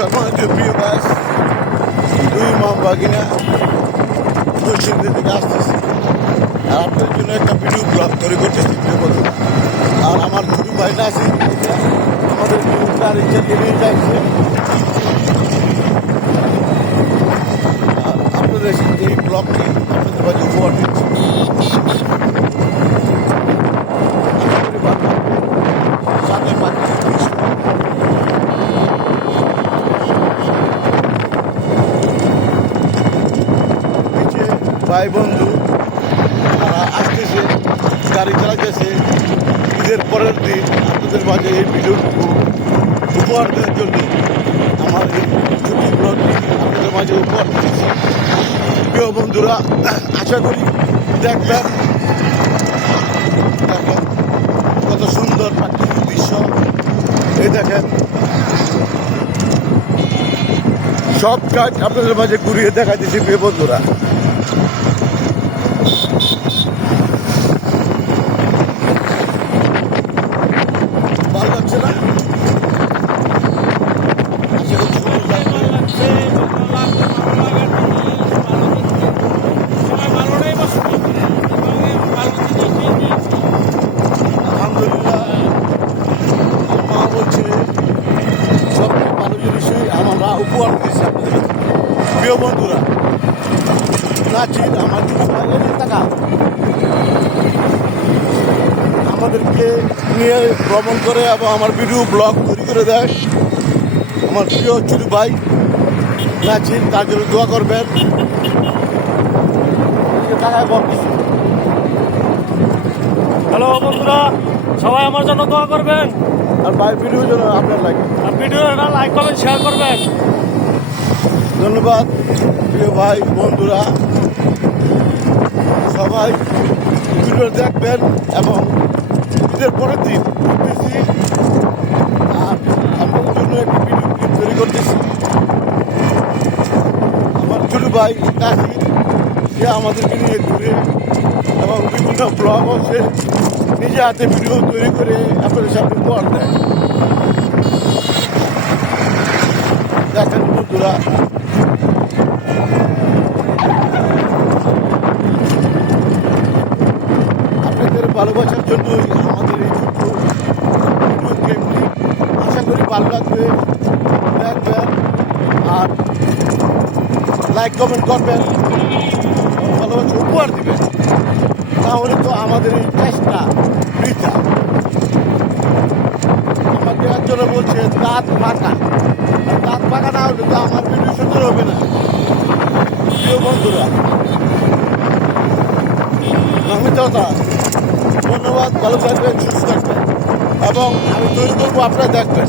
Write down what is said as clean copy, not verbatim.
সম্মানিত প্রিয় গাছ, দুই মা বাগিনা দর্শকদের দিকে আসতেছি। আর আপনাদের জন্য একটা ভিডিও ব্লগ তৈরি করতেছি প্রিয় বন্ধুরা। আর আমার ছোট ভাইটা আছে, আমাদের গাড়ি চালিয়ে নিয়ে যাচ্ছে। আর আপনাদের এই ব্লগটি আপনাদের মাঝে উপহার দিচ্ছি। সাথে পাচ্ছি ভাই বন্ধু তারা আসতেছে, গাড়ি চালাতেছে। ঈদের পরের দিন আপনাদের মাঝে এই ভিডিওটুকু উপহার দেওয়ার জন্য আমার এই ছোট ব্লগটি আপনাদের মাঝে উপহার দিয়েছি। প্রিয় বন্ধুরা, আশা করি দেখবেন কত সুন্দর প্রাকৃতিক দৃশ্য। এই দেখেন, সব কাজ আপনাদের মাঝে ঘুরিয়ে দেখা দিচ্ছি প্রিয় বন্ধুরা। ভালো লাগছে না? আলহামদুলিল্লাহ, মা বলছে সবচেয়ে ভালো জিনিসই আমরা উপহার দিয়েছি আপনাদের প্রিয় বন্ধুরা। নাচির আমার কিছু টাকা আমাদেরকে নিয়ে ভ্রমণ করে এবং আমার ভিডিও ব্লগ তৈরি করে দেয় আমার প্রিয় ছোট ভাই নাচির। তার জন্য দোয়া করবেন। হ্যালো বন্ধুরা, সবাই আমার জন্য দোয়া করবেন। আর ভাই ভিডিও জন্য আপনার লাগে, আর ভিডিওটা লাইক কমেন্ট শেয়ার করবেন। ধন্যবাদ প্রিয় ভাই বন্ধুরা। সবাই ভিডিও দেখবেন এবং ঈদের পরের দিন করতেছি। আর আপনাদের জন্য একটি ভিডিও ক্লিপ তৈরি করতেছি। আমার ছোট ভাই কাশি, সে আমাদেরকে নিয়ে ঘুরে এবং বিভিন্ন ব্লগ সে নিজে হাতে ভিডিও তৈরি করে আপনাদের সামনে উপহার দেয়। দেখেন বন্ধুরা, আপনাদের ভালোবাসার জন্যই আমাদের এই ছোট্ট ভিডিও ক্লিপটি। আশা করি ভালো লাগবে, দেখবেন আর লাইক কমেন্ট করবেন, ভালোবাসা উপহার দিবেন। তাহলে তো আমাদের এই চেষ্টা বৃথা। আমাকে একজনে বলছে দাঁত ফাঁকা, দাঁত ফাঁকা না হলে তো আমার ভিডিও সুন্দর হবে না। প্রিয় বন্ধুরা, আমি দাদা ধন্যবাদ, ভালো থাকবেন, সুস্থ থাকবেন এবং আমি তৈরি করবো, আপনারা দেখবেন।